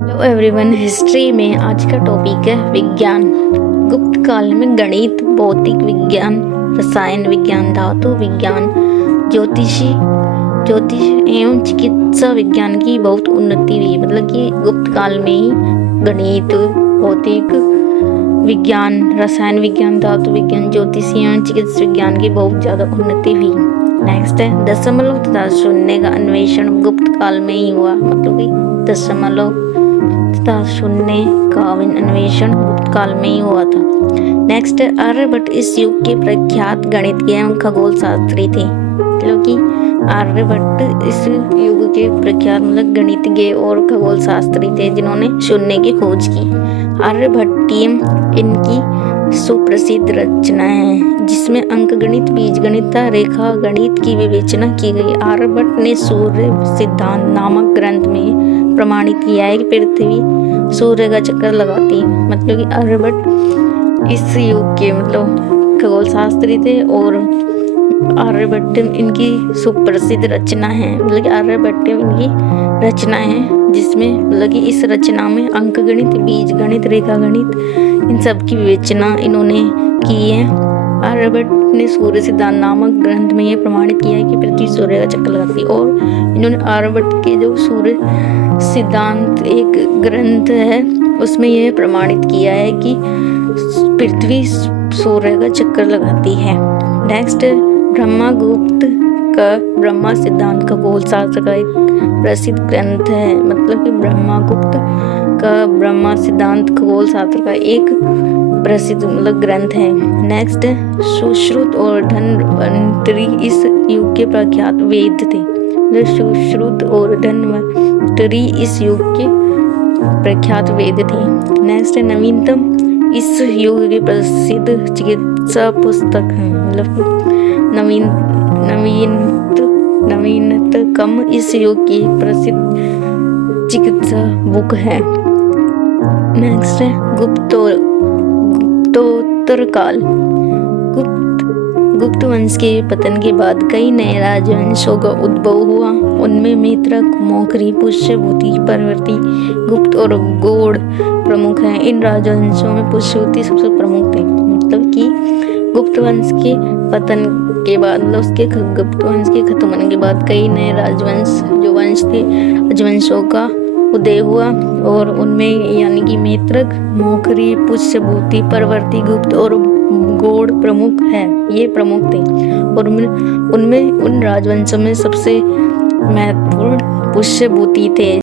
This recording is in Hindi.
हेलो एवरीवन, हिस्ट्री में आज का टॉपिक है विज्ञान। गुप्त काल में गणित, भौतिक विज्ञान, रसायन विज्ञान, धातु विज्ञान, ज्योतिष एवं चिकित्सा विज्ञान की बहुत उन्नति हुई। मतलब कि गुप्त काल में ही गणित, भौतिक विज्ञान, रसायन विज्ञान, धातु विज्ञान, ज्योतिष एवं चिकित्सा विज्ञान की बहुत ज़्यादा उन्नति हुई। नेक्स्ट है दशमलव तथा शून्य का अन्वेषण गुप्त काल में ही हुआ। मतलब कि दशमलव तथा शून्य का अन्वेषण गुप्त काल में ही हुआ था। नेक्स्ट है आर्यभट्ट इस युग के प्रख्यात गणितज्ञ एवं खगोल शास्त्री थे। मतलब कि आर्यभट्ट इस युग के प्रख्यात मतलब गणितज्ञ और खगोल शास्त्री थे जिन्होंने शून्य की खोज की। आर्यभट्टीय इनकी सुप्रसिद्ध रचना है जिसमें अंकगणित, बीजगणित, रेखा गणित की विवेचना की गई। आर्यभट्ट ने सूर्य सिद्धांत नामक ग्रंथ में प्रमाणित किया है कि पृथ्वी सूर्य का चक्कर लगाती है। मतलब कि आर्यभट्ट इस युग के मतलब खगोल शास्त्री थे और आर्यभट्ट इनकी सुप्रसिद्ध रचना है। मतलब कि आर्यभट्ट इनकी रचना है जिसमें मतलब कि इस रचना में अंकगणित, बीजगणित, रेखा गणित इन सब की विवेचना इन्होंने की है। आर्यभट्ट ने सूर्य सिद्धांत नामक ग्रंथ में यह प्रमाणित किया है कि पृथ्वी सूर्य का चक्कर लगाती है। और इन्होंने आर्यभट्ट के जो सूर्य सिद्धांत एक ग्रंथ है उसमें यह प्रमाणित किया है कि पृथ्वी सूर्य का चक्कर लगाती है। नेक्स्ट ब्रह्मगुप्त का ब्रह्मा सिद्धांत खगोल शास्त्र का एक प्रसिद्ध ग्रंथ है। मतलब कि ब्रह्मगुप्त का ब्रह्मा सिद्धांत खगोल शास्त्र का एक प्रसिद्ध मतलब ग्रंथ है। नेक्स्ट सुश्रुत और धन्वंतरी इस युग के प्रख्यात वेद थे। सुश्रुत और धन्वंतरी इस युग के प्रख्यात वेद थे। नेक्स्ट नवीनतम इस युग के प्रसिद्ध चिकित्सा पुस्तक है। मतलब नवीनतम इस युग की प्रसिद्ध चिकित्सा बुक है। नेक्स्ट है गुप्तोत्तर काल। गुप्त वंश के पतन के बाद कई नए राजवंशों का उद्भव हुआ। उनमें मैत्रक, मौखरी, पुष्यभूति, परवर्ती, गुप्त और गौड़ प्रमुख हैं। इन राजवंशों में पुष्यभूति सबसे प्रमुख थे। मतलब कि गुप्त वंश के पतन के बाद मतलब उसके गुप्त वंश के खत्म होने के बाद कई नए राजवंश जो वंश थे राजवंशों का उदय हुआ और उनमें यानी कि मैत्रक, मौखरी, पुष्यभूति, परवर्ती, गुप्त और गौड़ प्रमुख है। ये प्रमुख थे और उनमें उन राजवंशों में सबसे महत्वपूर्ण पुष्यभूति थे।